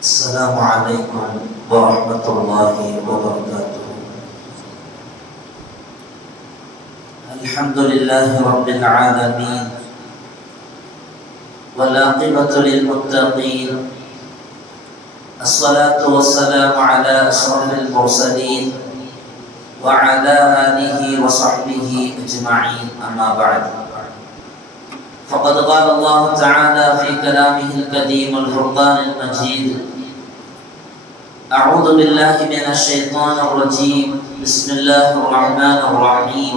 السلام عليكم ورحمة الله وبركاته. الحمد لله رب العالمين والعاقبة للمتقين. الصلاة والسلام على أشرف المرسلين وعلى آله وصحبه أجمعين. أما بعد. فقد قال الله تعالى في كلامه القديم الفرقان المجيد أعوذ بالله من الشيطان الرجيم بسم الله الرحمن الرحيم.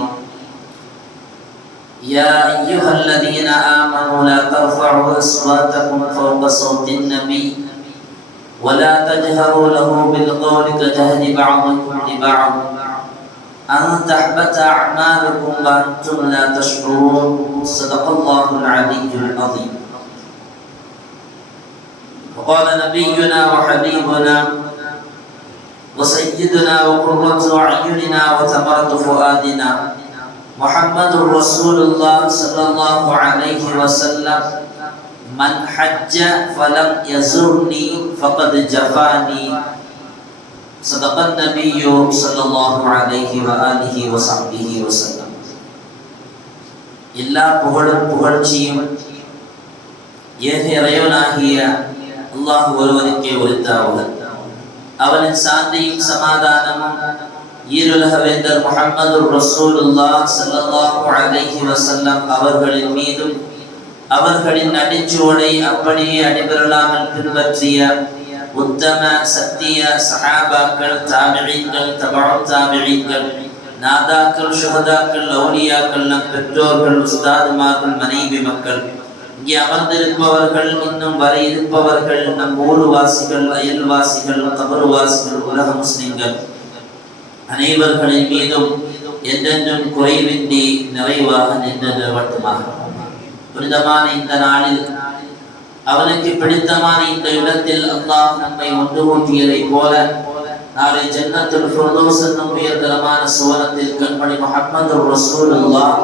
يا أيها الذين آمنوا لا ترفعوا أصواتكم فوق صوت النبي ولا تجهروا له بالقول كجهل بعضكم لبعض. أن تحبط أعمالكم وأنتم لا تشعرون. صدق الله العلي العظيم. وقال نبينا وحبيبنا وسيدنا وقرة أعيننا وثمرة فؤادنا محمد رسول الله صلى الله عليه وسلم. من حج فلم يزرني فقد جفاني. صدق النبي صلى الله عليه وآله وصحبه وسلم எல்லா புகழும் புகழ்ச்சியும் ஏக இறைவனாகிய அல்லாஹ் ஒருவனுக்கே உரித்தாவுகள் அவனின் சாந்தியும் சமாதானமும் ஈருலக வேந்தர் முகமது ரசூலுல்லாஹ் ஸல்லல்லாஹு அலைஹி வஸல்லம் அவர்களின் மீதும் அவர்களின் அடிச்சுவடை அப்படியே அடிபெறலாமல் பின்பற்றிய உத்தம சத்திய சஹாபாக்கள் தாபிழீன்கள் தபால் தாபிழீன்கள் நாதாக்கள் சுகதாக்கள் லௌலியாக்கள் நம் பெற்றோர்கள் உஸ்தாதுமார்கள் மனைவி மக்கள் இங்கே அமர்ந்திருப்பவர்கள் இன்னும் வர இருப்பவர்கள் நம் ஊருவாசிகள் அயல்வாசிகள் கபருவாசிகள் உலக முஸ்லிம்கள் அனைவர்களின் மீதும் என்றென்றும் குறைவின்றி நிறைவாக நின்று நிறுவட்டுமாக புனிதமான இந்த நாளில் அவனுக்கு பிடித்தமான இந்த இடத்தில் அல்லாஹ் நம்மை ஒன்று கூட்டியதை போல நாளை ஜன்னத்துல் ஃபிர்தௌஸ் என்னும் உயர்தரமான சுவனத்தில் கண்மணி முஹம்மது ரசூலுல்லாஹ்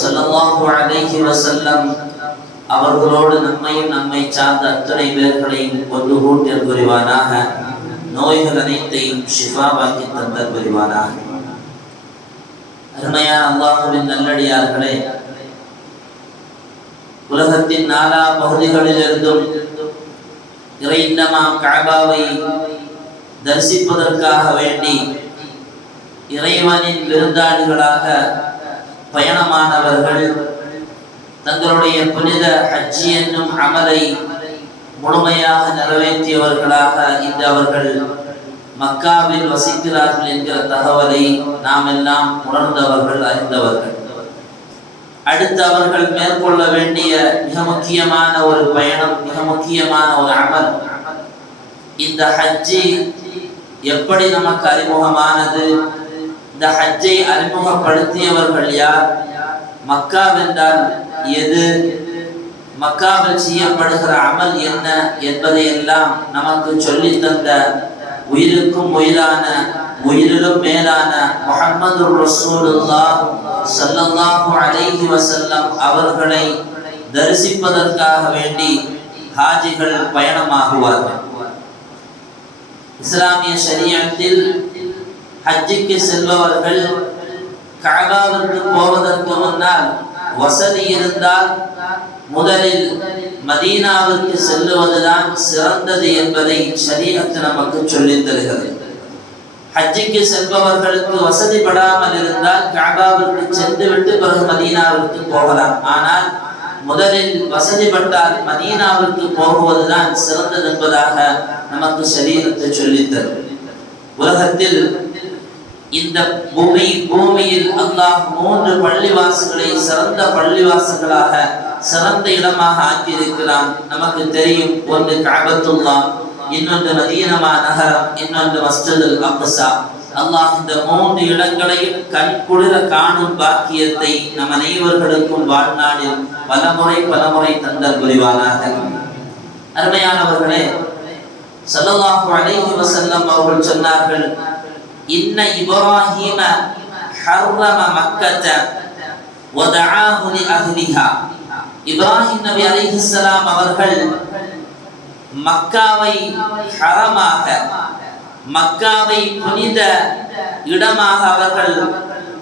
ஸல்லல்லாஹு அலைஹி வஸல்லம் அவர்களோடு நம்மையும் நம்மை சார்ந்த அத்துணை பேர்களையும் ஒன்று கூட்டியல் புரிவானாக. நோய்கள் அனைத்தையும் ஷிஃபாவாக்கி தந்தல் புரிவானாக. அருமையான அல்லாஹுவின் நல்லடியார்களே உலகத்தின் நாலா பகுதிகளிலிருந்தும் இறைநமாம் காபாவை தரிசிப்பதற்காக வேண்டி இறைவனின் விருந்தாளிகளாக பயணமானவர்கள் தங்களுடைய புனித ஹஜ்ஜி என்னும் அமலை முழுமையாக நிறைவேற்றியவர்களாக இன்று அவர்கள் மக்காவில் வசிக்கிறார்கள் என்கிற தகவலை நாம் எல்லாம் உணர்ந்தவர்கள் அறிந்தவர்கள். அடுத்து அவர்கள் மேற்கொள்ள வேண்டிய மிக முக்கியமான ஒரு பயணம் மிக முக்கியமான ஒரு அமல். இந்த ஹஜ்ஜி எப்படி நமக்கு அறிமுகமானது? இந்த ஹஜ்ஜை அறிமுகப்படுத்தியவர்கள் யார்? மக்காவென்றால் எது? மக்காவில் செய்யப்படுகிற அமல் என்ன என்பதை எல்லாம் நமக்கு சொல்லி தந்த உயிருக்கும் உயிரான உயிரிலும் மேலான முகமது ரசூலுல்லாஹ் ஸல்லல்லாஹு அலைஹி அவர்களை தரிசிப்பதற்காக வேண்டி ஹாஜிகள் பயணமாகுவார்கள். இஸ்லாமிய சரியத்தில் ஹஜ்ஜிக்கு செல்பவர்கள் கஅபாவிற்கு போவதற்கு முன்னால் வசதி இருந்தால் முதலில் மதீனாவிற்கு செல்லுவதுதான் சிறந்தது என்பதை சரீரத்து நமக்கு சொல்லித் தருகிறது. ஹஜ்ஜிக்கு செல்பவர்களுக்கு வசதிப்படாமல் இருந்தால் காபாவிற்கு சென்று விட்டு பிறகு மதீனாவிற்கு போகலாம். ஆனால் முதலில் வசதிப்பட்டால் மதீனாவிற்கு போகுவதுதான் சிறந்தது என்பதாக நமக்கு சரீரத்தை சொல்லித்தரும் உலகத்தில் இந்த பூமி பூமியில் அல்லாஹ் மூன்று பள்ளிவாசுகளை சிறந்த பள்ளிவாசுகளாக சிறந்த இடமாக ஆக்கியிருக்கிறான். நமக்கு தெரியும் ஒன்று கஅபத்துல்லா இன்னொன்று மதீனமா நகரம் இன்னொன்று மஸ்ஜிதுல் அல்லாஹ் இந்த மூன்று இடங்களையும் கண் குளிர காணும் பாக்கியத்தை நம் அனைவர்களுக்கும் வாழ்நாளில் பலமுறை பலமுறை தந்த புரிவானாக. அருமையானவர்களே சல்லாஹு அலைஹி வசல்லம் அவர்கள் சொன்னார்கள் இன்ன இப்ராஹீம ஹர்ரம மக்கத்த வதஆஹு லி அஹ்லிஹா இப்ராஹிம் நபி அலைஹிஸ்ஸலாம் அவர்கள் மக்காவை ஹரமாக மக்காவை புனித இடமாக அவர்கள்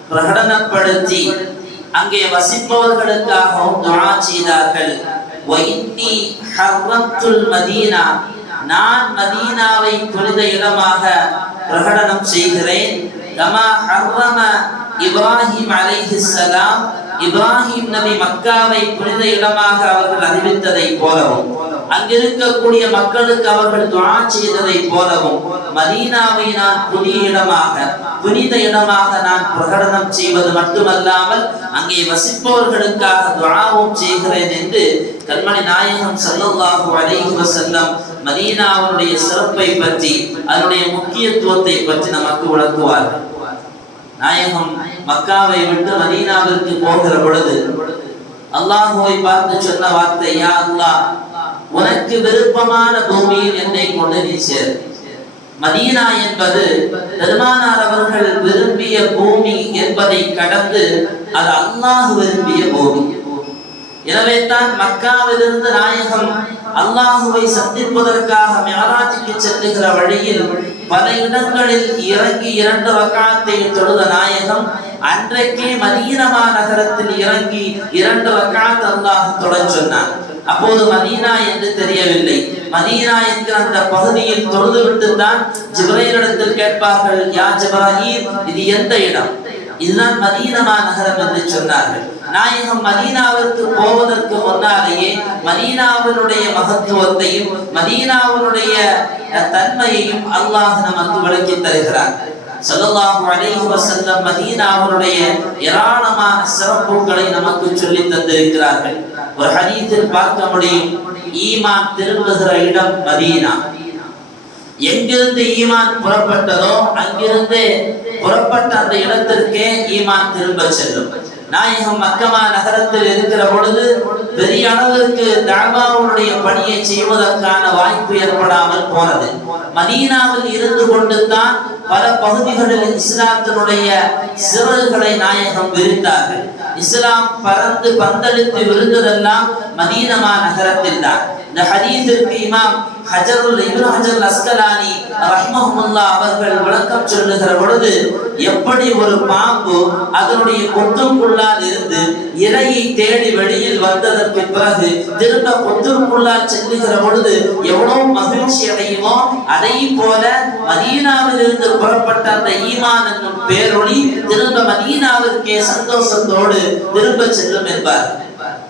பிரகடனப்படுத்தி அங்கே வசிப்பவர்களுக்காகவும் துஆ செய்தார்கள் وَإِنِّي حَرَّمْتُ الْمَدِينَةَ நான் மதீனாவை புனித இடமாக பிரகடனம் செய்கிறேன். கமா ஹர்ரம இப்ராஹிம் அலைஹிஸ்ஸலாம் இப்ராஹிம் நபி மக்காவை புனித இடமாக அவர்கள் அறிவித்ததை போலவும் அங்கிருக்கக்கூடிய மக்களுக்கு அவர்கள் துணா செய்ததை போலவும் மதீனாவை நான் புனித இடமாக புனித இடமாக நான் பிரகடனம் செய்வது மட்டுமல்லாமல் அங்கே வசிப்பவர்களுக்காக துணாவும் செய்கிறேன் என்று கண்மணி நாயகம் ஸல்லல்லாஹு அலைஹி வசல்லம் மதீனாவுடைய சிறப்பை பற்றி அதனுடைய முக்கியத்துவத்தை பற்றி நமக்கு விளக்குவார். நாயகம் மக்காவை விட்டு மதீனாவிற்கு போகிற பொழுது அல்லாஹுவை பார்த்து சொன்ன வார்த்தை யா அல்லாஹ் உனக்கு விருப்பமான பூமியில் என்னை கொண்டு நீ சேர். மதீனா என்பது பெருமானார் அவர்கள் விரும்பிய பூமி என்பதை கடந்து அது அல்லாஹ் விரும்பிய பூமி. எனவே தான் மக்காவிலிருந்து நாயகம் அல்லாஹுவை சந்திப்பதற்காக மியராஜுக்கு செல்லுகிற வழியில் பல இடங்களில் இறங்கி இரண்டு வக்காலத்தை தொழுத நாயகம் அன்றைக்கே மதீனமா நகரத்தில் இறங்கி இரண்டு வக்காலத்து அல்லாஹ் தொழச் சொன்னான். அப்போது மதீனா என்று தெரியவில்லை. மதீனா என்கிற அந்த பகுதியில் தொழுது விட்டு தான் ஜிப்ரைலிடத்தில் கேட்பார்கள் யா ஜிப்ராஹிம் இது எந்த இடம்? இதுதான் மதீனமா நகரம் என்று சொன்னார்கள். நாயகம் மதீனாவிற்கு போவதற்கு முன்னாலேயே மதீனாவினுடைய மகத்துவத்தையும் மதீனாவினுடைய தன்மையையும் அல்லாஹ் நமக்கு விளக்கி தருகிறார். சல்லாஹு அலைஹி வசல்லம் மதீனாவினுடைய ஏராளமான சிறப்புகளை நமக்கு சொல்லி தந்திருக்கிறார்கள். ஒரு ஹதீஸில் பார்க்க முடியும் ஈமான் திரும்புகிற இடம் மதீனா. எங்கிருந்து ஈமான் புறப்பட்டதோ அங்கிருந்து புறப்பட்ட அந்த இடத்திற்கே ஈமான் திரும்ப செல்லும். நாயகம் மக்கமா நகரத்தில் இருக்கிற பொழுது பெரிய அளவிற்கு தாபாவுடைய பணியை செய்வதற்கான வாய்ப்பு ஏற்படாமல் போனது. மதீனாவில் இருந்து கொண்டு தான் பல பகுதிகளில் இஸ்லாத்தினுடைய சிறகுகளை நாயகம் விரித்தார்கள். இஸ்லாம் பறந்து பந்தளித்து விருந்ததெல்லாம் மதீனமா நகரத்தில் தான் இந்த ஹதீஸிற்கு இமாம் ஹஜருல் இப்னு ஹஜர் அஸ்கலானி ரஹ்மஹுல்லா அவர்கள் விளக்கம் சொல்லுகிற பொழுது எப்படி ஒரு பாம்பு அதனுடைய கொத்துக்குள்ளால் இருந்து இரையை தேடி வெளியில் வந்ததற்கு பிறகு திரும்ப கொத்துக்குள்ளால் செல்லுகிற பொழுது எவ்வளவு மகிழ்ச்சி அடையுமோ அதை போல மதீனாவில் இருந்து புறப்பட்ட அந்த ஈமான் என்னும் பேரொளி திரும்ப மதீனாவிற்கே சந்தோஷத்தோடு திரும்ப செல்லும் என்பார்.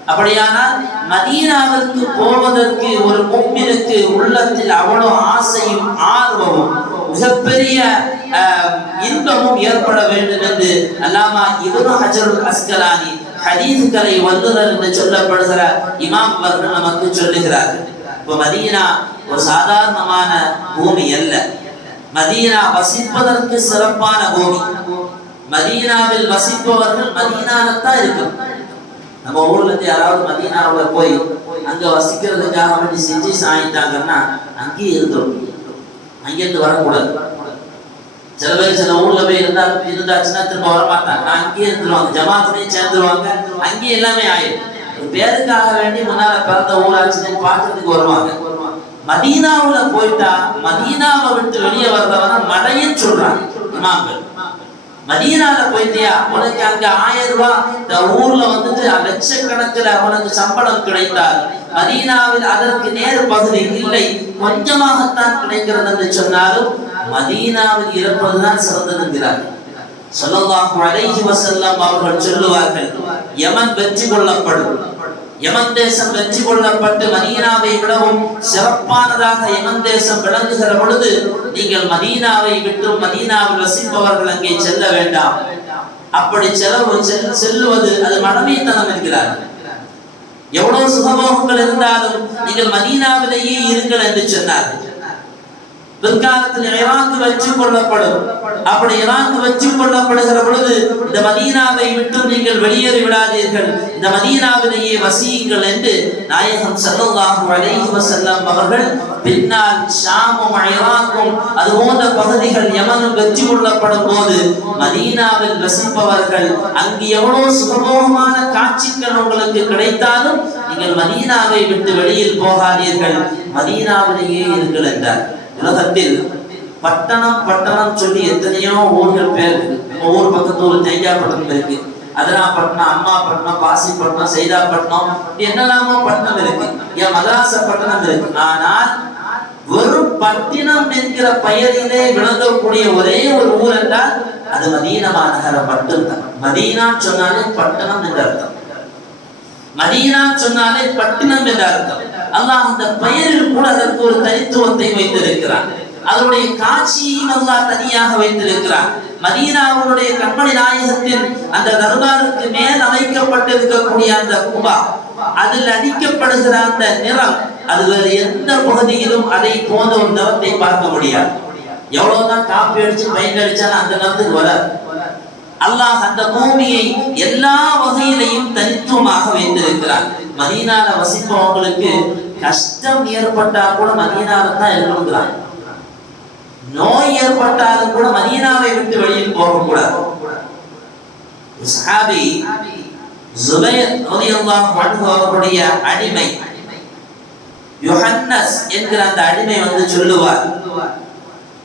அப்படியானால் மதீனாவிற்கு போவதற்கு ஒரு மும்மினுக்கு உள்ளத்தில் அவ்வளவு ஆசையும் ஆர்வமும் மிகப்பெரிய அஹ், இன்பமும் ஏற்பட வேண்டும் என்று அல்லாமா இப்னு ஹஜருல் அஸ்கலானி ஹதீஸ்களை வல்லுநர் என்று சொல்லப்படுகிற இமாம் அவர்கள் நமக்கு சொல்லுகிறார்கள். இப்போ மதீனா ஒரு சாதாரணமான பூமி அல்ல. மதீனா வசிப்பதற்கு சிறப்பான பூமி. மதீனாவில் வசிப்பவர்கள் மதீனாலத்தான் இருக்கும் நம்ம ஊர்ல இருந்து யாராவது மதீனாவுல போய் அங்க வசிக்கிறதுக்காக வேண்டி செஞ்சு சாயிட்டாங்கன்னா அங்கேயே இருந்துடும் அங்கேருந்து வரக்கூடாது. சில பேர் சில ஊர்ல போய் இருந்தா இருந்தாச்சுன்னா திரும்ப வரமாட்டாங்க. நான் அங்கேயே இருந்துருவாங்க. ஜமாத்துலையும் சேர்ந்துருவாங்க. அங்கேயே எல்லாமே ஆயிடும். பேருக்காக வேண்டி முன்னால பிறந்த ஊராட்சின்னு பார்க்கறதுக்கு வருவாங்க. மதீனாவுல போயிட்டா மதீனாவை விட்டு வெளியே வர்றவன மடையன்னு சொல்றாங்க இமாம்கள். மதீனால போயிருந்தியா? உனக்கு அங்க ஆயிரம் ரூபாய் இந்த ஊர்ல வந்துட்டு லட்சக்கணக்கில் அவனுக்கு சம்பளம் கிடைத்தார். மதீனாவில் அதற்கு நேர் பகுதி இல்லை. கொஞ்சமாகத்தான் கிடைக்கிறது என்று சொன்னாலும் மதீனாவில் இருப்பதுதான் சிறந்திருக்கிறார் ஸல்லல்லாஹு அலைஹி வசல்லம் அவர்கள் சொல்லுவார்கள் யமன் வெற்றி கொள்ளப்படும். யமன் தேசம் வெற்றி கொள்ளப்பட்டு மதீனாவை விடவும் சிறப்பானதாக யமன் தேசம் விளங்குகிற பொழுது நீங்கள் மதீனாவை விட்டு மதீனாவில் வசிப்பவர்கள் அங்கே செல்ல வேண்டாம். அப்படி செலவு செல்லுவது அது மடமைத்தனம் என்கிறார். எவ்வளவு சுகமோகங்கள் இருந்தாலும் நீங்கள் மதீனாவிலேயே இருங்கள் என்று சொன்னார்கள். பிற்காலத்தில் ஈராக் வச்சு கொள்ளப்படும் அப்படி ஈராக் வச்சு கொள்ளப்படுகிற பொழுது இந்த மதீனாவை விட்டு நீங்கள் வெளியேறி விடாதீர்கள். இந்த மதீனாவிலேயே வசியுங்கள் என்று நாயகம் ஸல்லல்லாஹு அலைஹி வஸல்லம் அவர்கள் பின்னால் ஷாமும் ஈராக்கும் அது போன்ற பகுதிகள் யமனும் வெற்றி கொள்ளப்படும் போது மதீனாவில் வசிப்பவர்கள் அங்கு எவ்வளவு சுகபோகமான காட்சிகள் உங்களுக்கு கிடைத்தாலும் நீங்கள் மதீனாவை விட்டு வெளியில் போகாதீர்கள். மதீனாவிலேயே இருங்கள் என்றார். உலகத்தில் பட்டணம் பட்டணம் சொல்லி எத்தனையோ ஊர்கள் பேர். இருக்கு பக்கத்து ஒரு தேங்காய்பட்டினம் இருக்கு. அதிராப்பட்டினம் அம்மாப்பட்டினம் பாசிப்பட்டினம் சைதாப்பட்டினம் என்னெல்லாமோ பட்டணம் இருக்கு. என் மதராச பட்டணம் இருக்கு. ஆனால் வெறும் பட்டினம் என்கிற பெயரிலே விளங்கக்கூடிய ஒரே ஒரு ஊர் என்றால் அது மதீனா மாநகரம் மட்டும்தான். மதீனா சொன்னாலே பட்டணம் என்று அர்த்தம். மதீனா சொன்னாலே பட்டினம் என்று அர்த்தம். அல்லாஹ் அந்த பெயரில் கூட அதற்கு ஒரு தனித்துவத்தை வைத்திருக்கிறான். அதனுடைய காட்சியையும் அல்லாஹ் தனியாக வைத்திருக்கிறான். மதீனாவுடைய கண்மணி நாயகத்தின் அந்த தர்பாருக்கு மேல் அமைக்கப்பட்டிருக்கக்கூடிய அந்த குபா அதில் அடிக்கப்படுகிற அந்த நிறம் அது வேறு எந்த பகுதியிலும் அதை போன்ற ஒரு நிறத்தை பார்க்க முடியாது. எவ்வளவுதான் காப்பி அடிச்சு பெயிண்ட் அடிச்சாலும் அந்த நிறத்துக்கு வராது. அல்லாஹ் அந்த பூமியை எல்லா வகையிலையும் தனித்துவமாக வைத்திருக்கிறார். மதீனால வசிப்பவங்களுக்கு கஷ்டம் ஏற்பட்டா கூட மதீனால தான் இருக்கணுங்கிறாங்க நோய் ஏற்பட்டாலும் கூட மதீனாவை விட்டு வெளியில் போகக்கூடாது. ஒரு சஹாபி ஜுபைர் ரலியல்லாஹு அன்ஹு அவர்களுடைய அடிமை யுஹன்னஸ் என்கிற அந்த அடிமை வந்து சொல்லுவார்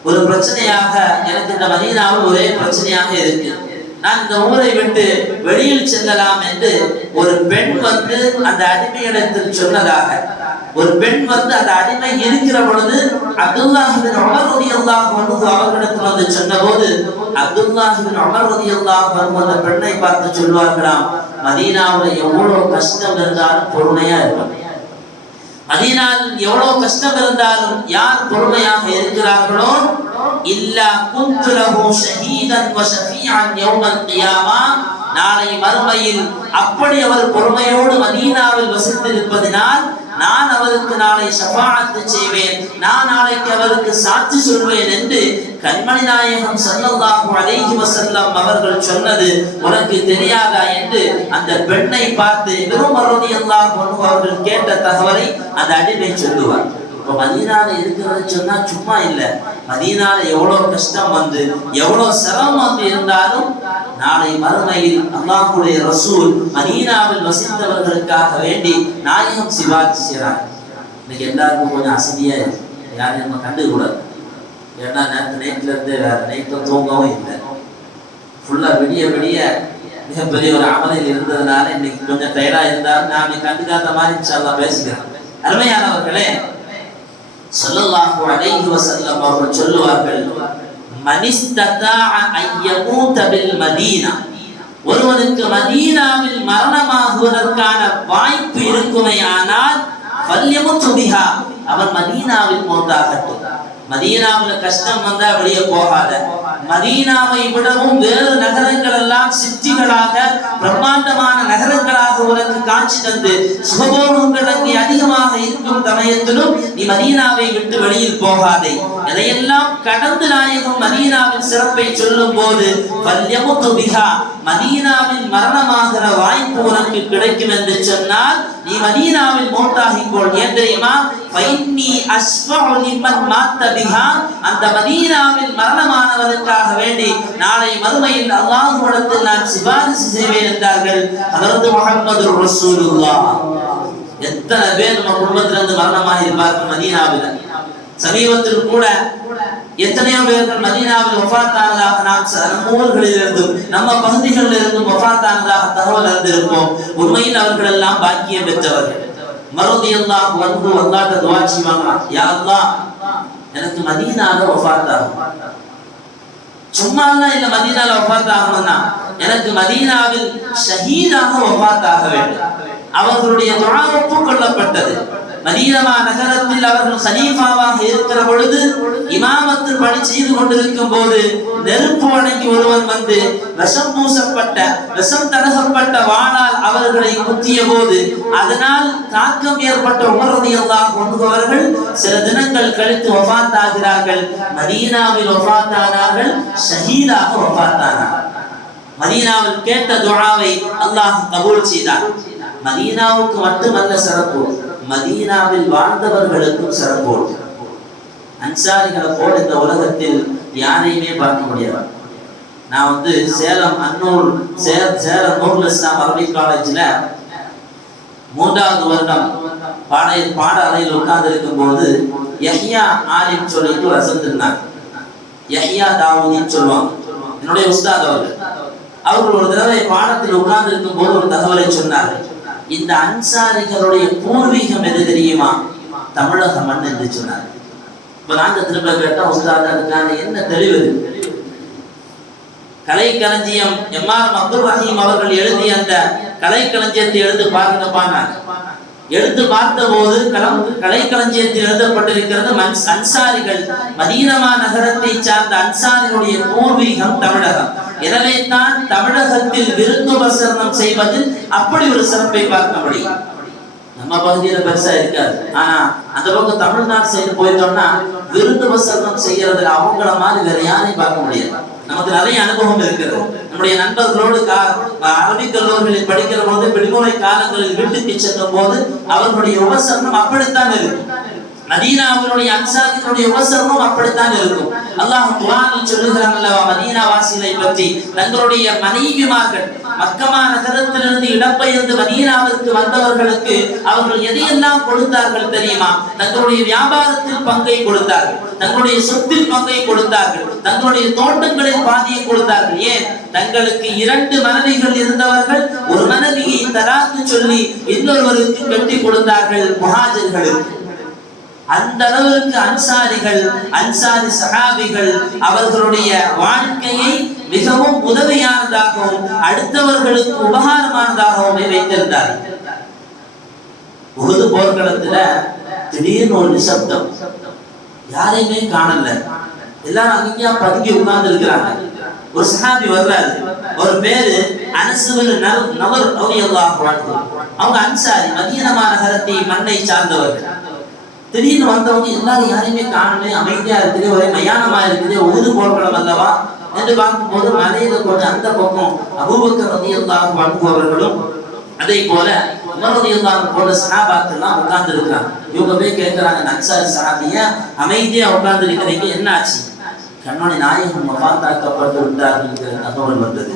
ஒரு பிரச்சனையாக எனக்கு இந்த மதீனாவில் ஒரே பிரச்சனையாக இருக்கு. நான் இந்த ஊரை விட்டு வெளியில் செல்லலாம் என்று ஒரு பெண் வந்து அந்த அடிமையிடத்தில் சொன்னதாக. ஒரு பெண் வந்து அந்த அடிமை இருக்கிற பொழுது அப்துல்லாஹிபின் உமர் அல்லாஹ் வந்து அவர்களிடத்தில் வந்து சொன்னபோது அப்துல்லாஹிபின் உமர் அல்லாஹ் அன்ஹு அந்த பெண்ணை பார்த்து சொல்வார்களாம் மதீனாவில் எவ்வளவு கஷ்டம் இருந்தாலும் பொறுமையா இருப்பாங்க மதீனாவில் எவ்வளவு கஷ்டம் இருந்தாலும் யார் பொறுமையாக இருக்கிறார்களோ இல்லா குந்து ஷஹீதன் வ ஷஃபீஅன் யௌமல் கியாமா நாளை மறுமையில் அப்படி அவர் பொறுமையோடு மதீனாவில் வசித்திருப்பதினால் நான் அவருக்கு நாளை சபாத்து செய்வேன். நான் நாளைக்கு அவருக்கு சாட்சி சொல்வேன் என்று கண்மணி நாயகம் ஸல்லல்லாஹு அலைஹி வஸல்லம் அவர்கள் சொன்னது உனக்கு தெரியாதா என்று அந்த பெண்ணை பார்த்து வெறும் ரலியல்லாஹு அன்ஹு அவர்கள் கேட்ட தகவலை அந்த அடிமை சொல்லுவார். இப்ப மதீனால இருக்கிறது சொன்னா சும்மா இல்லை. மதீனால எவ்வளவு கஷ்டம் வந்து எவ்வளவு சிரமம் வந்து இருந்தாலும் நாளை மறுமையில் அல்லாஹுடைய ரசூல் மதீனாவில் வசித்தவர்களுக்காக வேண்டி நாயகம் சிவாஜி செய்கிறார். இன்னைக்கு எல்லாருக்கும் கொஞ்சம் அசதியா இருக்கு. யாரையும் நம்ம கண்டுக்கூடாது ஏன்னா நேற்று நைட்ல இருந்தே வேற நைட்ல தூங்கவும் இல்லை. ஃபுல்லா விடிய விடிய மிகப்பெரிய ஒரு அமலில் இருந்ததுனால இன்னைக்கு கொஞ்சம் டயர்டா இருந்தாலும் நான் இன்னைக்கு கண்டுக்காத மாதிரி இன்ஷால்லா பேசுகிறேன் அருமையானவர்களே ஸல்லல்லாஹு அலைஹி வஸல்லம் அவர்கள் சொல்லுவார்கள் மனிஸ்ததாஅ அய்யமூத பில் மதீனா ஒருவனுக்கு மதீனாவில் மரணமாகுவதற்கான வாய்ப்பு இருக்குமேயானால் ஃபல்யமுத்து பிஹா அவன் மதீனாவில் மௌத்தாகட்டும் மதீனாவில் கஷ்டம் வந்தா வெளியே போகாத. மதீனாவை விடவும் வேறு நகரங்கள் எல்லாம் சிட்டிகளாக பிரம்மாண்டமான நகரங்களாக உனக்கு காட்சி தந்து சுகபோகங்கள் அங்கே அதிகமாக இருக்கும் சமயத்திலும் நீ மதீனாவை விட்டு வெளியில் போகாதே. இதையெல்லாம் கடந்து நாயகம் மதீனாவின் சிறப்பை சொல்லும் போது வல்யமுத்து பிஹா மதீனாவில் மரணமாகிற வாய்ப்பு உனக்கு கிடைக்கும் என்று சொன்னால் நீ மதீனாவில் மௌத்தாகிக்கொள் ஏன் தெரியுமா வைன்னி அஸ்ஃபஉ லிமன் மாத்த பிஹா அந்த மதீனாவில் மரணமானவருக்காக வேண்டி நாளை மறுமையில் அல்லாஹ்விடத்தில் நான் சிபாரிசு செய்வேன் என்றார்கள். அதற்கு முகமது ரசூலுல்லாஹ். எத்தனை பேர் நம்ம குடும்பத்துல இருந்து மரணமாக இருப்பார்கள் மதீனாவில்? சமீபத்தில் கூட எத்தனையோ பேர்கள் மதீனாவில் வஃபாத்தானதாக நாம் நம்ம ஊர்களில் இருந்தும் நம்ம பகுதிகளில் இருந்தும் வஃபாத்தானதாக தகவல் அறிந்திருப்போம். உண்மையில் அவர்கள் எல்லாம் பாக்கியம் பெற்றவர்கள். மருதி எல்லாம் வந்து வந்தாட்ட துவா செய்வாங்களாம் யாரெல்லாம் எனக்கு மதீனால வஃபாத்தாகும் சும்மா எல்லாம் இல்ல மதீனால வஃபாத் எனக்கு மதீனாவில் ஷஹீதாக வஃபாத் வேண்டும். அவர்களுடைய துஆ ஒப்புக்கொள்ளப்பட்டது மதீனமா நகரத்தில் அவர்கள் சலீஃபாவாக இருக்கிற பொழுது இமாமத்து பணி செய்து கொண்டிருக்கும் போது நெருப்பு வணங்கி ஒருவன் வந்து விஷம் பூசப்பட்ட விஷம் தடகப்பட்ட வாளால் அவர்களை குத்திய போது அதனால் தாக்கம் ஏற்பட்ட உமரதியல்லாக கொண்டுபவர்கள் சில தினங்கள் கழித்து ஒபாத்தாகிறார்கள் மதீனாவில் ஒபாத்தானார்கள் ஷஹீதாக ஒபாத்தானார்கள் மதீனாவில் கேட்ட துழாவை அல்லாஹ் கபூல் செய்தார் மதீனாவுக்கு மட்டுமல்ல சிறப்பு. மதீனாவில் வாழ்ந்தவர்களுக்கும் சிறப்போடு. அன்சாரிகளை போல இந்த உலகத்தில் யாரையுமே பார்க்க முடியாது. நான் வந்து சேலம் அன்னூர் சே சேலம் நூருல் இஸ்லாம் அரபிக் காலேஜில் மூன்றாவது வருடம் பாடைய பாட அறையில் உட்கார்ந்து இருக்கும் போது யஹ்யா ஆலின்னு சொல்லிட்டு ஒரு அசந்து யஹ்யா தாவூதின்னு சொல்லுவாங்க. என்னுடைய உஸ்தாத் அவர்கள். அவர்கள் ஒரு தடவை பாடத்தில் உட்கார்ந்து இருக்கும் போது ஒரு தகவலை சொன்னார்கள். இந்த அன்சாரிகளுடைய பூர்வீகம் எது தெரியுமா? தமிழக மண் என்று சொன்னார். இப்ப நாங்க திரும்ப கேட்டா உஸ்தாத் அதுக்கான என்ன தெளிவு? கலைக்களஞ்சியம். எம் ஆர் அப்துல் ரஹீம் அவர்கள் எழுதிய அந்த கலைக்களஞ்சியத்தை எழுந்து பாருங்க எடுத்து பார்த்த போது களம் கலைக்களஞ்சியத்தில் எழுதப்பட்டிருக்கிறது மன் அன்சாரிகள். மதீனமா நகரத்தை சார்ந்த அன்சாரிகளுடைய பூர்வீகம் தமிழகம். எனவேதான் தமிழகத்தில் விருந்து வசனம் செய்வது அப்படி ஒரு சிறப்பை பார்க்க முடியும். நம்ம பகுதியில பெருசா இருக்காது. ஆனா அந்த பக்கம் தமிழ்நாடு சைடு போயிட்டோம்னா விருந்து வசனம் செய்யறதுல அவங்கள மாதிரி வேற யாரையும் பார்க்க முடியாது. நமக்கு நிறைய அனுபவம் இருக்கிறது நம்முடைய நண்பர்களோடு அரபிக் கல்லூரிகளில் படிக்கிற போது விடுமுறை காலங்களில் வீட்டுக்கு செல்லும் போது அவர்களுடைய உபசரணம் அப்படித்தான் இருக்கும் மதீனாவினுடைய அன்சாரிகளுடைய உபசரமும் அப்படித்தான் இருக்கும். அல்லாஹ் குர்ஆனில் சொல்லுகிறான் அல்லவா மதீனா வாசிகளை பற்றி. தங்களுடைய மனைவிமார்கள் மக்கமா நகரத்திலிருந்து இடம்பெயர்ந்து மதீனாவிற்கு வந்தவர்களுக்கு அவர்கள் எதையெல்லாம் கொடுத்தார்கள் தெரியுமா? தங்களுடைய வியாபாரத்தில் பங்கை கொடுத்தார்கள். தங்களுடைய சொத்தில் பங்கை கொடுத்தார்கள். தங்களுடைய தோட்டங்களில் பாதியை கொடுத்தார்கள். ஏன்? தங்களுக்கு இரண்டு மனைவிகள் இருந்தவர்கள் ஒரு மனைவியை தராத்து சொல்லி இன்னொருவருக்கு கட்டி கொடுத்தார்கள் முஹாஜர்களுக்கு அந்த அளவிற்கு அன்சாரிகள் அன்சாரி சகாபிகள் அவர்களுடைய வாழ்க்கையை மிகவும் உதவியானதாகவும் அடுத்தவர்களுக்கு உபகாரமானதாகவும் வைத்திருந்தார்கள் உகுது போர்க்களத்துல திடீர்னு ஒரு நிசப்தம். யாரையுமே காணல. எல்லாரும் அங்கேயா பதுங்கி உட்கார்ந்து இருக்கிறாங்க ஒரு சஹாபி வர்றாரு. ஒரு பேரு அனசுவல் நவர் அவங்க அன்சாரி மதியனமான நகரத்தை மண்ணை சார்ந்தவர்கள். திடீர்னு வந்தவங்க எல்லாரும் யாரையுமே காணலே. அமைதியா இருக்குது. ஒரே மயானமா இருக்குது. உழுது போர்க்களம் அல்லவா? என்று பார்க்கும்போது மலையில கொண்டு அந்த பக்கம் அபூபக்கர் ரதியல்லாஹு அன்ஹு அவர்களும் அதே போல உமர் ரதியல்லாஹு போல சஹாபாக்கெல்லாம் உட்கார்ந்து இருக்கிறாங்க இவங்க போய் கேட்கிறாங்க நக்சாரி சஹாபிய அமைதியா உட்கார்ந்து இருக்கிறீங்க. என்ன ஆச்சு? கண்மணி நாயகம் மஃபாத்தாக்கப்பட்டு விட்டார்கள் என்கிற தகவல் வந்தது.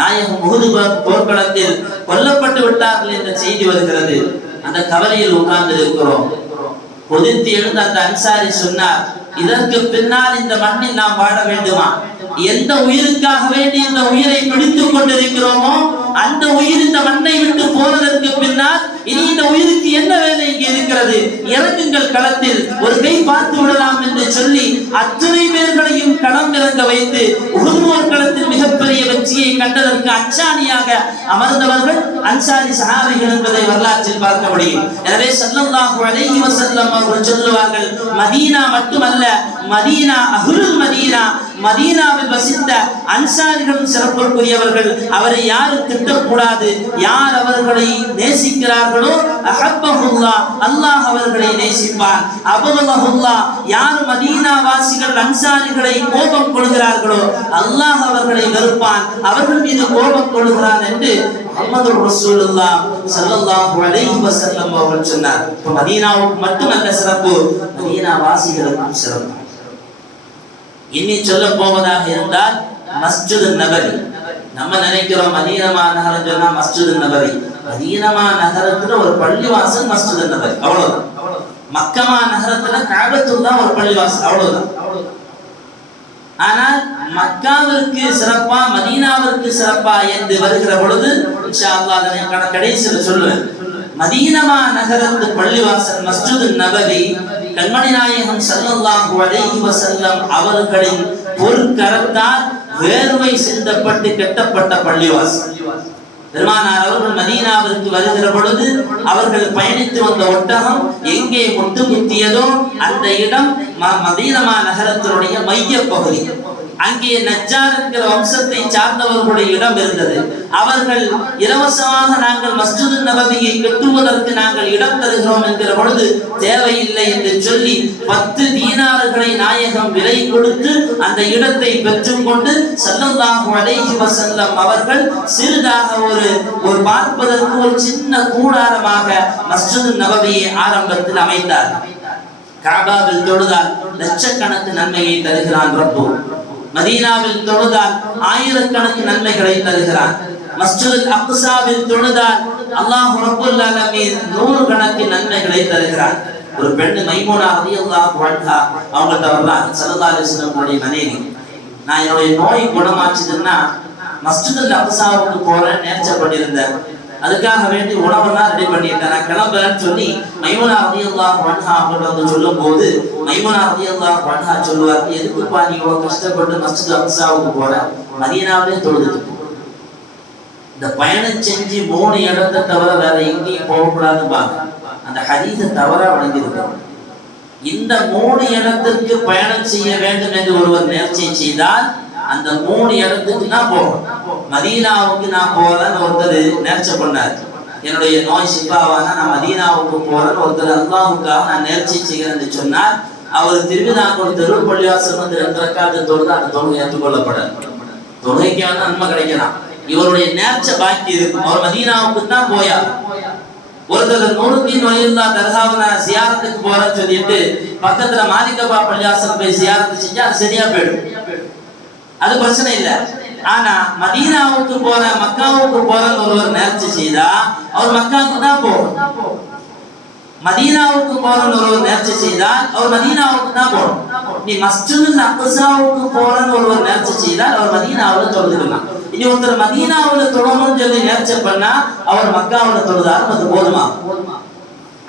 நாயகம் முகுது போர்க்களத்தில் கொல்லப்பட்டு விட்டார்கள் என்ற செய்தி வருகிறது. அந்த கவலையில் உட்கார்ந்து இருக்கிறோம் கொதித்து எழுந்த அந்த அன்சாரி சொன்னார் இதற்கு பின்னால் இந்த மண்ணில் நாம் வாழ வேண்டுமா? எந்த உயிருக்காக வேண்டி இந்த உயிரை பிடித்துக் கொண்டிருக்கிறோமோ அந்த உயிர் இந்த மண்ணை விட்டு போனதற்கு பின்னால் இனி இந்த உயிருக்கு என்ன வேலை இங்கே இருக்கிறது? இறங்குங்கள் களத்தில் ஒரு கை பார்த்து விடலாம் என்று சொல்லி அத்தனை பேர்களையும் களம் இறங்க வைத்து உருமோர் களத்தில் மிகப்பெரிய வெற்றியை கண்டதற்கு அச்சாணியாக அமர்ந்தவர்கள் அன்சாரி சஹாபிகள் என்பதை வரலாற்றில் பார்க்க முடியும். எனவே ஸல்லல்லாஹு அலைஹி வஸல்லம் அவர்கள் சொல்லுவார்கள் மதீனா மட்டுமல்ல மதீனா அஹ்லுல் மதீனா மதீனாவில் வசித்த அன்சாரிகளும் சிறப்புக்குரியவர்கள். அவரை யாரும் திட்டக்கூடாது. யார் அவர்களை நேசிக்கிறார்களோ அஹப்பஹுல்லா அல்லாஹ் அவர்களை நேசிப்பார் அபுல்லா யார் மதீனா வாசிகள் அன்சாரிகளை கோபம் கொள்கிறார்களோ அல்லாஹ் அவர்களை வெறுப்பான். அவர்கள் மீது கோபம் கொள்கிறான் என்று முகமது ரசூலுல்லா சல்லல்லாஹு அலைஹி வஸல்லம் அவர்கள் சொன்னார். இப்போ மதீனாவுக்கு மட்டுமல்ல சிறப்பு மதீனா வாசிகளுக்கும் சிறப்பு. இனி சொல்ல போவதாக இருந்தால் மஸ்ஜித் நபரி. நம்ம நினைக்கிறோம் மதீனமா நகரம் சொன்னா மஸ்ஜித் நபரி. மதீனமா நகரத்துல ஒரு பள்ளிவாசல் மஸ்ஜித் நபரி. அவ்வளவுதான். மக்கமா நகரத்துல காபத்துல்லா ஒரு பள்ளிவாசல். அவ்வளவுதான். ஆனால் மக்காவிற்கு சிறப்பா மதீனாவிற்கு சிறப்பா என்று வருகிற பொழுது இன்ஷா அல்லாஹ் அதனை கட- சொல்லுவேன். மதீனமா நகரத்து பள்ளிவாசல் மஸ்ஜிது நபவி கண்மணி நாயகம் ஸல்லல்லாஹு அலைஹி வஸல்லம் அவர்களின் பொற்கரத்தால் வேர்வை சிந்தப்பட்டு கட்டப்பட்ட பள்ளிவாசல். பெருமானார் அவர்கள் மதீனாவிற்கு வருகிற பொழுது அவர்கள் பயணித்து வந்த ஒட்டகம் எங்கே முட்டு குத்தியதோ அந்த இடம் ம- மதீனமா நகரத்தினுடைய மைய பகுதி. அங்கே நஜார் என்கிற வம்சத்தை சார்ந்தவர்களுடைய இடம் இருந்தது. அவர்கள் இலவசமாக நாங்கள் மஸ்ஜிது நபதியை கட்டுவதற்கு நாங்கள் இடம் தருகிறோம் என்கிற பொழுது தேவையில்லை என்று சொல்லி பத்து தீனாறுகளை நாயகம் விலை கொடுத்து அந்த இடத்தை பெற்றுக்கொண்டு ஸல்லல்லாஹு அலைஹி வசல்லம் அவர்கள் சிறிதாக ஒரு ஒரு பார்ப்பதற்கு ஒரு சின்ன கூடாரமாக மஸ்ஜிது நபவியை ஆரம்பத்தில் அமைத்தார். காபாவில் தொழுதால் லட்சக்கணக்கு நன்மையை தருகிறான் ரப்பு. மதீனாவில் தொழுதால் ஆயிரக்கணக்கு நன்மைகளை தருகிறார். மஸ்ஜித் அக்சாவில் தொழுதால் அல்லாஹ் ரப்பல் ஆலமீன் நூறு கணக்கு நன்மைகளை தருகிறார். ஒரு பெண்ணு மைமூனா ரலியல்லாஹு வாழ்ந்தா அவங்க தவறாங்க ஸல்லல்லாஹு அலைஹி மனைவி. நான் என்னுடைய நோய் குணமாச்சுதுன்னா மஸ்ஜிதுல் அக்சாவுக்கு போறேன் நேர்ச்சப்பட்டிருந்தேன் அதுக்காக வேண்டி உணவெல்லாம் ரெடி பண்ணிட்டேன் கிளம்புறேன்னு சொல்லி மைமுனா ரலியல்லாஹு அன்ஹா அவங்கள்ட்ட வந்து சொல்லும் போது மைமுனா ரலியல்லாஹு அன்ஹா சொல்லுவார் எதுக்குப்பா நீ இவ்வளவு கஷ்டப்பட்டு மஸ்ஜித் அப்சாவுக்கு போற? மதீனாவிலே தொழுதுட்டு இந்த பயணம் செஞ்சு மூணு இடத்தை தவிர வேற எங்கேயும் போகக்கூடாதுப்பாங்க அந்த ஹதீஸை தவறா வழங்கியிருக்கோம் இந்த மூணு இடத்திற்கு பயணம் செய்ய வேண்டும் என்று ஒருவர் நேர்ச்சி செய்தால் அந்த மூணு இடத்துக்கு நான் போகணும். மதீனாவுக்கு நான் போறேன்னு ஒருத்தர் நேர்ச்சை பண்ணார். என்னுடைய நோய் சிப்பாவானா நான் மதீனாவுக்கு போறேன்னு ஒருத்தர் அல்லாவுக்காக நான் நேர்ச்சி செய்கிறேன் சொன்னார். அவர் திருவிதாங்கூர் தெரு பள்ளிவாசல் வந்து ரெண்டு ரக்காத்து தொழுது அந்த தொழுகை ஏற்றுக்கொள்ளப்படாது. தொழுகைக்கான நன்மை கிடைக்கலாம். இவருடைய நேர்ச்ச பாக்கி இருக்கும். அவர் மதீனாவுக்கு தான் போயார். ஒருத்தர் நூறுத்தீன் வழியிருந்தா தர்காவை நான் சியாரத்துக்கு போறேன்னு சொல்லிட்டு பக்கத்துல மாலிகபா பள்ளியாசல் போய் சியாரத்து செஞ்சா அது சரியா போயிடும். அது பிரச்சனை இல்ல. ஆனா மதீனாவுக்கு போற மக்காவுக்கு போறன்னு ஒருவர் நேர்ச்சி செய்தா அவர் மக்காவுக்கு தான் போகணும் மதீனாவுக்கு போறன்னு ஒருவர் நேர்ச்சி செய்தால் அவர் மதீனாவுக்கு தான் போகணும் நீ மஸ்ஜிதுல் அக்ஸாவுக்கு போறன்னு ஒருவர் நேர்ச்சி செய்தால் அவர் மதீனாவில் தொழுதுக்கலாம் இனி ஒருத்தர் மதீனாவுல தொழணும்னு சொல்லி நேர்ச்சி பண்ணா அவர் மக்காவுல தொழுதாலும் அது போதுமா?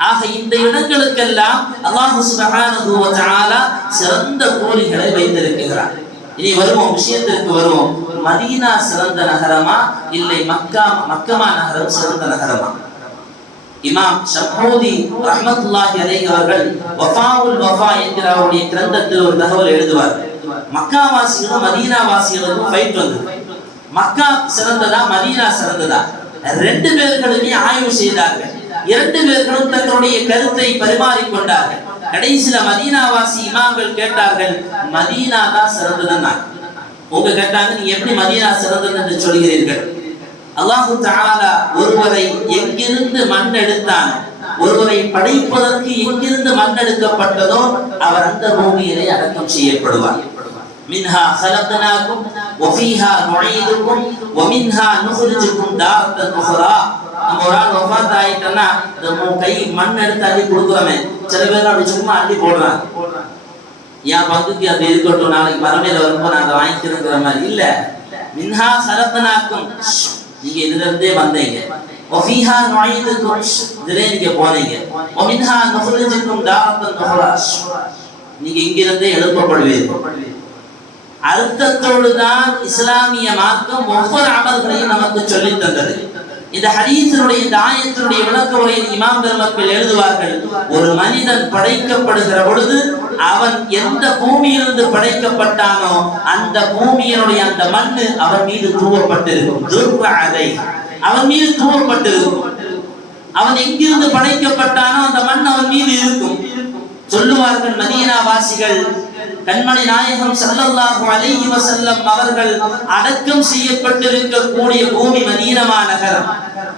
ஆக இந்த இடங்களுக்கெல்லாம் அல்லாஹு சுப்ஹானஹு வ தஆலா சிறந்த கூலிகளை வைத்திருக்கிறார். இனி வருவோம் விஷயத்திற்கு வருவோம். மதீனா சிறந்த நகரமா? இல்லை மக்கா மக்கமா நகரம் சிறந்த நகரமா? இமாம் ஷம்ஹூதி ரஹமத்துல்லாஹி அலைஹி அவர்கள் வஃபாவுல் வஃபா என்கிற அவருடைய கிரந்தத்தில் ஒரு தகவல் எழுதுவார். மக்கா வாசிகளும் மதீனா வாசிகளுக்கும் ஃபைட் வந்தது. மக்கா சிறந்ததா மதீனா சிறந்ததா? ரெண்டு பேர்களுமே ஆய்வு செய்தார்கள். இரண்டு பேர்களும் தங்களுடைய கருத்தை பரிமாறிக்கொண்டார்கள். கடைசியில மதீனாவாசி இமாம்கள் கேட்டார்கள் மதீனா தான் சிறந்ததுன்னா? உங்க கேட்டாங்க நீங்க எப்படி மதீனா சிறந்தது என்று சொல்கிறீர்கள்? அல்லாஹு தாலா ஒருவரை எங்கிருந்து மண் எடுத்தான் ஒருவரை படைப்பதற்கு எங்கிருந்து மண் எடுக்கப்பட்டதோ அவர் அந்த பூமியிலே அடக்கம் செய்யப்படுவார். மின்ஹா சலத்தனாகும் ஒஃபீஹா நுழையதுக்கும் ஒமின்ஹா நுகரிஜுக்கும் தாரத்தன் நுகரா நம்ம ஒரு ஆள் வஃபாத் ஆயிட்டனா இந்த கை மண் எடுத்து அள்ளி கொடுக்குறோமே சில பேர் அப்படி சும்மா அள்ளி போடுறாங்க. என் பங்குக்கு அது இருக்கட்டும் நாளைக்கு மறுமையில வரும்போது நான் அதை வாங்கிக்கிறேங்கிற மாதிரி. இல்ல. மின்ஹா சரத்தனாக்கும். நீங்க இதுல இருந்தே வந்தீங்க. ஒஃபீஹா நுழைதுக்கும் இதுல நீங்க போனீங்க. ஒமின்ஹா நுஹ்ரிஜுக்கும் தாரத்தன் நுஹ்ரா நீங்க இங்கிருந்தே எழுப்பப்படுவீர்கள். அர்த்தத்தோடு தான் இஸ்லாமிய மார்க்கம் ஒவ்வொரு அமல்களையும் நமக்கு சொல்லி தந்தது. இந்த ஹரீசனுடைய இந்த ஆயத்தினுடைய விளக்க உரையில் இமாம் பெருமக்கள் எழுதுவார்கள். ஒரு மனிதன் படைக்கப்படுகிற பொழுது அவன் எந்த பூமியிலிருந்து படைக்கப்பட்டானோ அந்த பூமியினுடைய அந்த மண்ணு அவன் மீது தூவப்பட்டிருக்கும். துர்வ அதை. அவன் மீது தூவப்பட்டிருக்கும். அவன் எங்கிருந்து படைக்கப்பட்டானோ அந்த மண் அவன் மீது இருக்கும். சொல்லுவார்கள் மதீனா வாசிகள் கண்மணி நாயகம் ஸல்லல்லாஹு அலைஹி வசல்லம் அவர்கள் அடக்கம் செய்யப்பட்டிருக்கக்கூடிய பூமி மதீனமா நகரம்.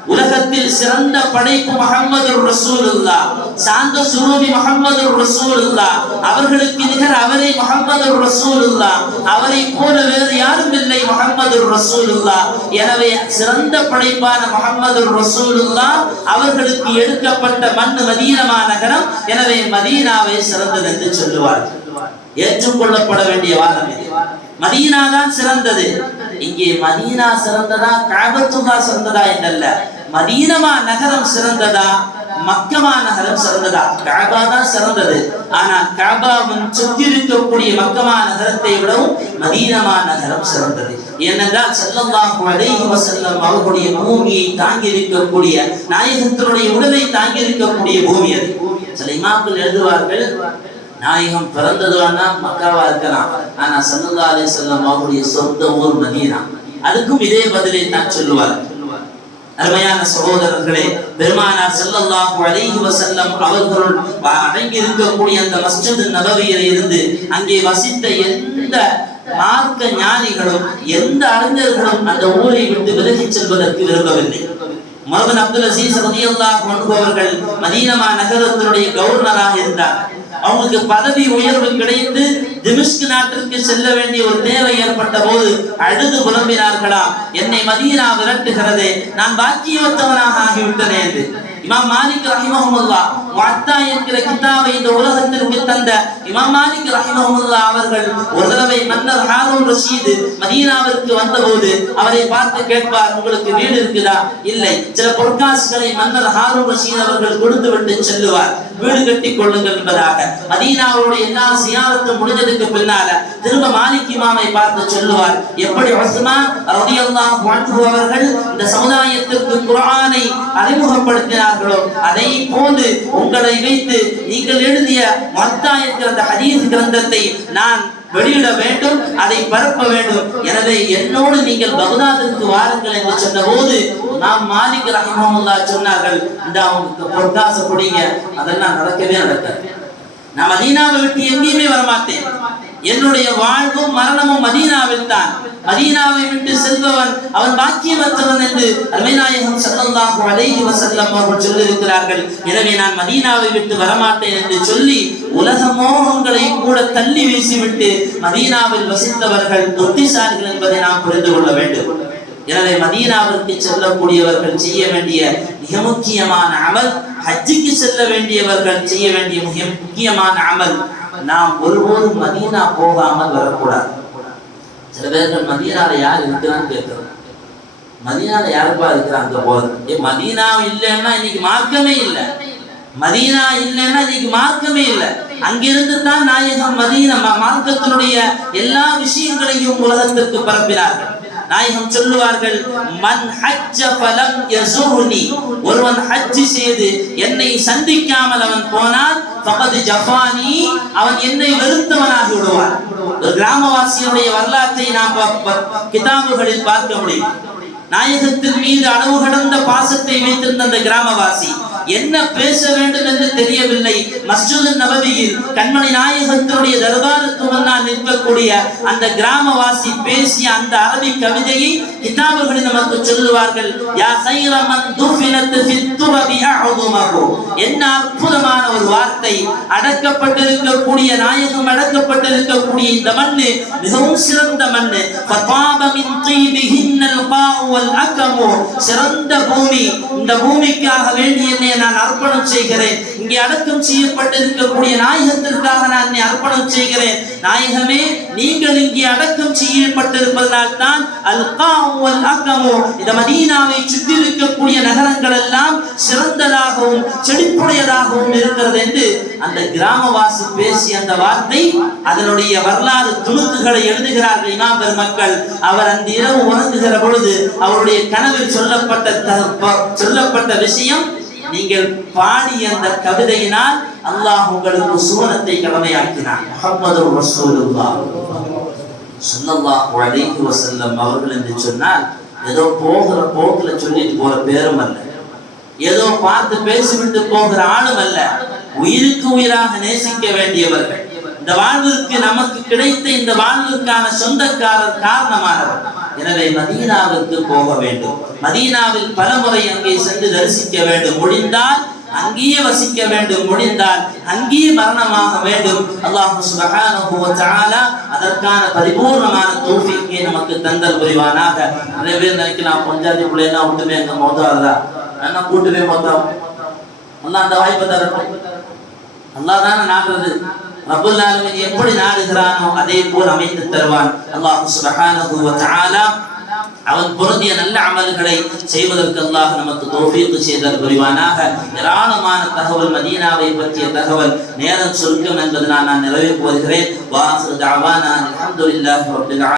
உலகத்தில் சிறந்த படைப்பு முஹம்மது ரசூலுல்லா சாந்த சுரூபி முஹம்மது ரசூலுல்லா அவர்களுக்கு நிகர் அவரே முஹம்மது ரசூலுல்லா அவரை போல வேறு யாரும் இல்லை முஹம்மது ரசூலுல்லா எனவே சிறந்த படைப்பான முஹம்மது ரசூலுல்லா அவர்களுக்கு எடுக்கப்பட்ட மண் மதீனமா நகரம். எனவே மதீனாவை சிறந்தது என்று சொல்லுவார்கள். ஏற்றுக்கொள்ளப்பட வேண்டிய வாதம் இது. மதீனா தான் சிறந்தது. இங்கே மதீனா சிறந்ததா காபத்துல்லா சிறந்ததா என்றல்ல. மதீனமா நகரம் சிறந்ததா மக்கமா நகரம் சிறந்ததா? காபா தான் சிறந்தது. ஆனா காபாவின் சுத்தி இருக்கக்கூடிய மக்கமா நகரத்தை விடவும் மதீனமா நகரம் சிறந்தது. ஏனென்றால் ஸல்லல்லாஹு அலைஹி வஸல்லம் அவர்களுடைய பூமியை தாங்கி இருக்கக்கூடிய நாயகத்தினுடைய உடலை தாங்கி இருக்கக்கூடிய பூமி அது. சில இமாக்கள் எழுதுவார்கள் நாயகம் பிறந்தது மக்காவா இருக்கலாம். ஆனா சல்லா அலி சொல்லம் அவருடைய சொந்த ஊர் மதீனா. அதுக்கும் இதே பதிலை தான் சொல்லுவார். அருமையான சகோதரர்களே பெருமானார் செல்லல்லாஹு அலைஹி வசல்லம் அவர்கள் அடங்கி இருக்கக்கூடிய அந்த மஸ்ஜித் நபவியில இருந்து அங்கே வசித்த எந்த மார்க்க ஞானிகளும் எந்த அறிஞர்களும் அந்த ஊரை விட்டு விலகிச் செல்வதற்கு விரும்பவில்லை. மருமன் அப்துல் அசீஸ் ரதியல்லாஹு அன்ஹு அவர்கள் மதீனமா நகரத்தினுடைய கவர்னராக இருந்தார். அவங்களுக்கு பதவி உயர்வு கிடைத்து திமிஷ்கு நாட்டிற்கு செல்ல வேண்டிய ஒரு தேவை ஏற்பட்ட போது அழுது புலம்பினார்களா? என்னை மதீனா விரட்டுகிறதே. நான் பாக்கியவத்தவனாக ஆகிவிட்டனே என்று. இமாம் மாலிக் ரஹிமஹமுல்லா முஅத்தா என்கிற கிதாபை இந்த உலகத்திற்கு தந்த இமாம் மாலிக் ரஹிமஹமுல்லா அவர்கள் ஒரு தடவை மன்னர் ஹாரூன் ரஷீது மதீனாவிற்கு வந்தபோது அவரை பார்த்து கேட்பார் உங்களுக்கு வீடு இருக்குதா? இல்லை. சில பொற்காசுகளை மன்னர் ஹாரூன் ரஷீத் அவர்கள் கொடுத்து விட்டு செல்லுவார். வீடு கட்டி கொள்ளுங்கள் என்பதாக. மதீனாவுடைய எல்லா சியாரத்தும் முடிஞ்சதுக்கு பின்னால திரும்ப மாலிக் இமாமை பார்த்து சொல்லுவார் எப்படி உஸ்மான் ரலியல்லாஹு அன்ஹு அவர்கள் இந்த சமுதாயத்திற்கு குர்ஆனை இருக்கிறார்களோ அதை போன்று உங்களை வைத்து நீங்கள் எழுதிய மத்தா என்கிற அந்த ஹதீஸ் கிரந்தத்தை நான் வெளியிட வேண்டும் அதை பரப்ப வேண்டும். எனவே என்னோடு நீங்கள் பகதாதுக்கு வாருங்கள் என்று சொன்னபோது நாம் மாலிக் ரஹிமஹுல்லா சொன்னார்கள் இந்த அவங்களுக்கு பொற்காச பிடிங்க அதெல்லாம் நடக்கவே நடக்காது. நான் மதீனாவை விட்டு எங்கேயுமே வரமாட்டேன். என்னுடைய வாழ்வும் மரணமும் மதீனாவில் தான். மதீனாவை விட்டு செல்பவன் அவன் பாக்கியமற்றவன் என்று அருமைநாயகம் ஸல்லல்லாஹு அலைஹி வசல்லம் அவர்கள் சொல்லியிருக்கிறார்கள். எனவே நான் மதீனாவை விட்டு வரமாட்டேன் என்று சொல்லி உலக மோகங்களை கூட தள்ளி வீசிவிட்டு மதீனாவில் வசித்தவர்கள் புத்திசாலிகள் என்பதை நாம் புரிந்து கொள்ள வேண்டும். எனவே மதீனாவிற்கு செல்லக்கூடியவர்கள் செய்ய வேண்டிய மிக முக்கியமான அமல் ஹஜ்ஜுக்கு செல்ல வேண்டியவர்கள் செய்ய வேண்டிய மிக முக்கியமான அமல் நாம் ஒருபோதும் மதீனா போகாமல் வரக்கூடாது. சில பேர்கள் மதீனால யார் இருக்கிறான்னு கேட்கிறோம். மதீனால யாருப்பா இருக்கிறாங்க போறது ஏ மதீனா இல்லைன்னா இன்னைக்கு மார்க்கமே இல்லை. மதீனா இல்லைன்னா இன்னைக்கு மார்க்கமே இல்லை. அங்கிருந்து தான் நாயகம் மதீன மார்க்கத்தினுடைய எல்லா விஷயங்களையும் உலகத்திற்கு பரப்பினார்கள். நாயகம் சொல்லுவார்கள் மன் ஹஜ்ஜ பலம் யஸுர்னி ஒருவன் ஹஜ் செய்து என்னை சந்திக்காமல் அவன் போனால் ஃபகத் ஜப்பானி அவன் என்னை வெறுத்தவனாகி விடுவான். ஒரு கிராமவாசியுடைய வரலாற்றை நாம் கிதாபுகளில் பார்க்க முடியும். நாயகத்தின் மீது அளவு கடந்த பாசத்தை வைத்திருந்த அந்த கிராமவாசி என்ன பேச வேண்டும் என்று தெரியவில்லை. மஸ்ஜிது நபவியில் கண்மணி நாயகத்தினுடைய தர்பாருக்கு முன்னால் நிற்கக்கூடிய அந்த கிராமவாசி பேசிய அந்த அரபி கவிதையை கிதாபுகளில் நமக்கு சொல்லுவார்கள். யா சைரமன் துஃபினத் ஃபித் என்ன அற்புதமான ஒரு வார்த்தை. அடக்கப்பட்டிருக்கக்கூடிய நாயகம் அடக்கப்பட்டிருக்கக்கூடிய இந்த மண்ணு மிகவும் சிறந்த மண்ணு. ஃபதாப மின் தீபிஹின்னல் பாஉ வல் அகமு சிறந்த பூமி. இந்த பூமிக்காக வேண்டி என்னை நான் அர்ப்பணம் செய்கிறேன். இங்கே அடக்கம் செய்யப்பட்டிருக்கக்கூடிய நாயகத்திற்காக நான் என்னை அர்ப்பணம் செய்கிறேன். நாயகமே நீங்கள் இங்கே அடக்கம் செய்யப்பட்டிருப்பதனால் தான் அல் காவல் அக்கமோ இந்த மதீனாவை சுற்றி இருக்கக்கூடிய நகரங்கள் எல்லாம் சிறந்ததாகவும் செழிப்புடையதாகவும் இருக்கிறது என்று அந்த கிராமவாசி பேசிய அந்த வார்த்தை அதனுடைய வரலாறு துணுக்குகளை எழுதுகிறார்கள் இமாம் பெருமக்கள். அவர் அந்த இரவு உறங்குகிற பொழுது அவருடைய கனவில் சொல்லப்பட்ட த- சொல்லப்பட்ட விஷயம் நீங்கள் பாடிய அந்த கவிதையினால் அல்லாஹ் உங்களுக்கு சுவனத்தை கடமையாக்கினார் முஹம்மது ரசூலுல்லாஹ். ஸல்லல்லாஹு அலைஹி வஸல்லம் அவர்கள் என்று சொன்னால் ஏதோ போகிற போக்குல சொல்லிட்டு போற பேரும் அல்ல. ஏதோ பார்த்து பேசிவிட்டு போகிற ஆளும் அல்ல. உயிருக்கு உயிராக நேசிக்க வேண்டியவர்கள். இந்த வாழ்விற்கு நமக்கு கிடைத்த இந்த வாழ்விற்கான சொந்தக்காரர் காரணமானவர். எனவே மதீனாவிற்கு போக வேண்டும். மதீனாவில் பலமுறை அங்கே சென்று தரிசிக்க வேண்டும். முடிந்தால் அங்கேயே வசிக்க வேண்டும். முடிந்தால் அங்கேயே மரணமாக வேண்டும். அல்லாஹு சுப்ஹானஹு வ தஆலா அதற்கான பரிபூர்ணமான தௌஃபீக்கை நமக்கு தந்தல் புரிவானாக. நிறைய பேர் நினைக்கலாம் பஞ்சாதி பிள்ளைனா விட்டுமே அங்க மோதாதா என்ன கூட்டுமே மோதா அல்லாஹ் அந்த வாய்ப்பு தரட்டும். அல்லாஹ் தானே நாடுறது. ரப்புல் ஆலமீன் எப்படி நாடுகிறானோ அதே போல் அமைத்து தருவான் அல்லாஹ் சுப்ஹானஹு வ தஆலா அவன் பொருந்திய நல்ல அமல்களை செய்வதற்கு அல்லாஹ் நமக்கு தௌஃபீக் செய்தல் புரிவானாக ஏராளமான தகவல் மதீனாவை பற்றிய தகவல் நேரம் சுருக்கம் என்பதனால் நான் நிறைவே போகிறேன் வாசு தஅவானா அல்ஹம்துலில்லாஹி ரப்பில் ஆலமீன்